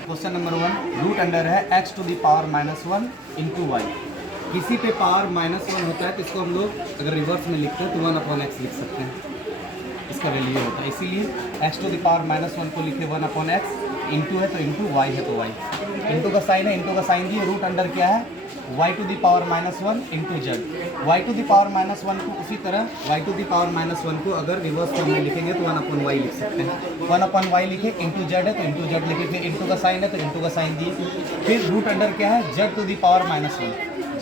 Question number 1, root under है x to the power -1 into y. किसी पे power -1 होता है तो इसको हम लोग अगर रिवर्स में लिखते हैं तो 1/x लिख सकते हैं, इसका वैल्यू ये होता है। इसीलिए x टू द पावर -1 को लिखे 1/x, इंटू है तो इंटू, वाई है तो वाई। इंटू का साइन है, इंटू का साइन दिए, रूट अंडर क्या है y to the power -1 into z. Y to the power -1 को उसी तरह y टू द पावर -1 को अगर रिवर्स फॉर्म में लिखेंगे तो 1/y लिख सकते हैं। 1/y लिखे, इंटू जेड है तो इंटू जेड लिखे, फिर इंटू का साइन है तो इंटू का साइन दिए, फिर रूट अंडर क्या है z to the power -1।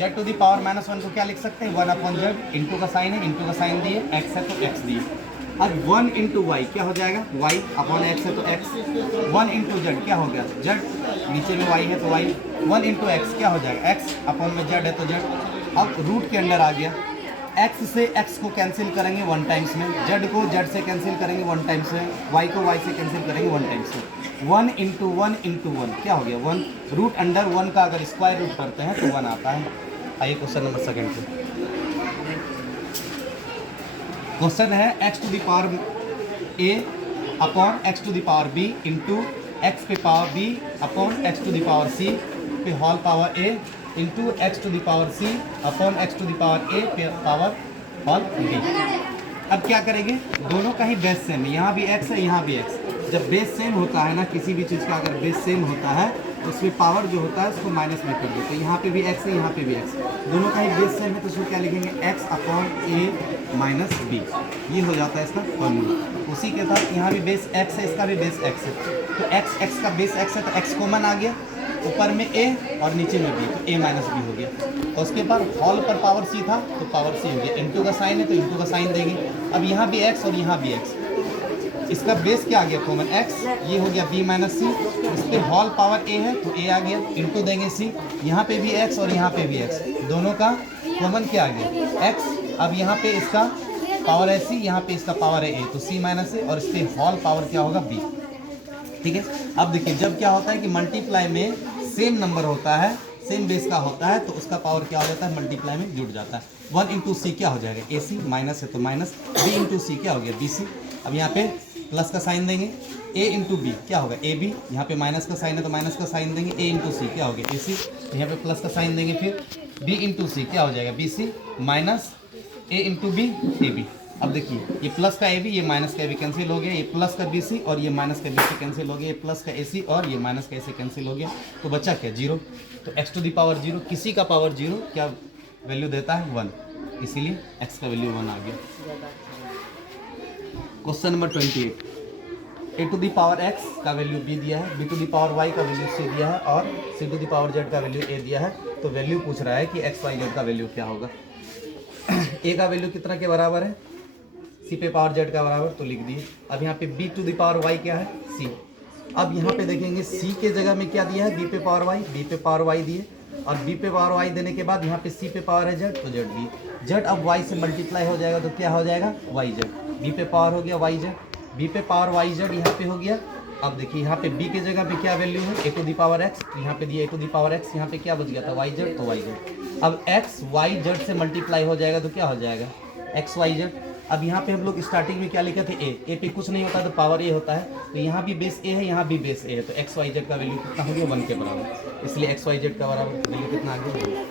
z to the power -1 को क्या लिख सकते हैं 1/z, इंटू का साइन है, इंटू का साइन दिए, x है तो x दिए। अब 1 इंटू वाई क्या हो जाएगा, y अपॉन x है तो x। 1 इंटू जेड क्या हो गया, z, नीचे में y है तो y। 1 इंटू एक्स क्या हो जाएगा, x अपॉन में z है तो z। अब रूट के अंदर आ गया, x से x को कैंसिल करेंगे 1 टाइम्स में, z को z से कैंसिल करेंगे 1 टाइम्स में, y को y से कैंसिल करेंगे 1 टाइम्स में। 1 इंटू 1 इंटू 1 क्या हो गया 1। रूट अंडर 1 का अगर स्क्वायर रूट करते हैं तो 1 आता है। आइए क्वेश्चन नंबर सेकंड पे। क्वेश्चन है x to the power a upon x to the power b into x पे power b upon x to the power c पे whole power a into x to the power c upon x to the power a पे power whole b। अब क्या करेंगे, दोनों का ही base same है, यहाँ भी x है यहाँ भी x। जब बेस सेम होता है ना किसी भी चीज़ का, अगर बेस सेम होता है तो उसमें पावर जो होता है उसको माइनस में कर दो, तो यहाँ पे भी x है यहाँ पे भी x, दोनों का ही बेस सेम है तो उसको क्या लिखेंगे x upon a minus b। ये हो जाता है इसका फॉर्मूला। उसी के साथ यहाँ भी बेस x है, इसका भी बेस x है, तो x का बेस x है तो x कॉमन आ गया, ऊपर में a और नीचे में b, तो a माइनस b हो गया। और उसके बाद हॉल पर पावर c था तो पावर c हो गया, इंटू का साइन है तो इंटू का साइन देंगे। अब यहाँ भी x और यहाँ भी x, इसका बेस क्या आ गया कॉमन x, ये हो गया b माइनस c, इस पर हॉल पावर a है तो a आ गया, इंटू देंगे c, यहाँ पे भी x और यहाँ पे भी x, दोनों का कॉमन क्या आ गया x। अब यहाँ पे इसका पावर है c, यहाँ पे इसका पावर है a, तो c माइनस a, और इस पर हॉल पावर क्या होगा b। ठीक है, अब देखिए जब क्या होता है कि मल्टीप्लाई में सेम नंबर होता है, सेम बेस का होता है, तो उसका पावर क्या हो जाता है मल्टीप्लाई में जुड़ जाता है। 1 इंटू सी क्या हो जाएगा ए सी, माइनस है तो माइनस, b इंटू सी क्या हो गया बी सी। अब यहाँ पे प्लस का साइन देंगे, a इंटू बी क्या होगा ए बी, यहाँ पे माइनस का साइन है तो माइनस का साइन देंगे, a इंटू सी क्या हो गया ए सी, यहाँ पे प्लस का साइन देंगे, फिर b इंटू सी क्या हो जाएगा B C, minus a into B A B. अब देखिए ये प्लस का ए बी, ये माइनस का ए बी कैंसिल हो गया, ये प्लस का बी सी और ये माइनस का बी सी कैंसिल हो गया, ये प्लस का ए सी और ये माइनस का ए सी कैंसिल हो गया, तो बचा क्या 0। तो x टू द पावर 0, किसी का पावर 0 क्या वैल्यू देता है 1, इसीलिए x का वैल्यू 1 आ गया। Question number 28, a to the power x का वैल्यू b दिया है, b to the power y का वैल्यू c दिया है और c to the power z का वैल्यू a दिया है। तो वैल्यू पूछ रहा है कि x y z का वैल्यू क्या होगा। a का वैल्यू कितना के बराबर है, c पे पावर z का बराबर, तो लिख दिए। अब यहाँ पे b to the power y क्या है c। अब यहाँ पे देखेंगे c के जगह में क्या दिया है b पे पावर y, b पे पावर y दिए, और b पे पावर y देने के बाद यहाँ पे c पे पावर है z, तो z दिए। z अब y से मल्टीप्लाई हो जाएगा तो क्या हो जाएगा yz, b पे पावर हो गया yz, b पे पावर yz यहाँ पे हो गया। अब देखिए यहाँ पे b के जगह पे क्या वैल्यू है a to the power x, यहाँ पे दिया a to the power x, यहाँ पे क्या बच गया था yz, तो yz। अब x yz से मल्टीप्लाई हो जाएगा तो क्या हो जाएगा x yz। अब यहाँ पे हम लोग स्टार्टिंग में क्या लिखे थे a पे कुछ नहीं होता तो पावर a होता है, तो यहाँ भी बेस a है यहाँ भी बेस a है, तो x y z का वैल्यू कितना हो गया 1 के बराबर, इसलिए x y z का बराबर वैल्यू कितना आ गया।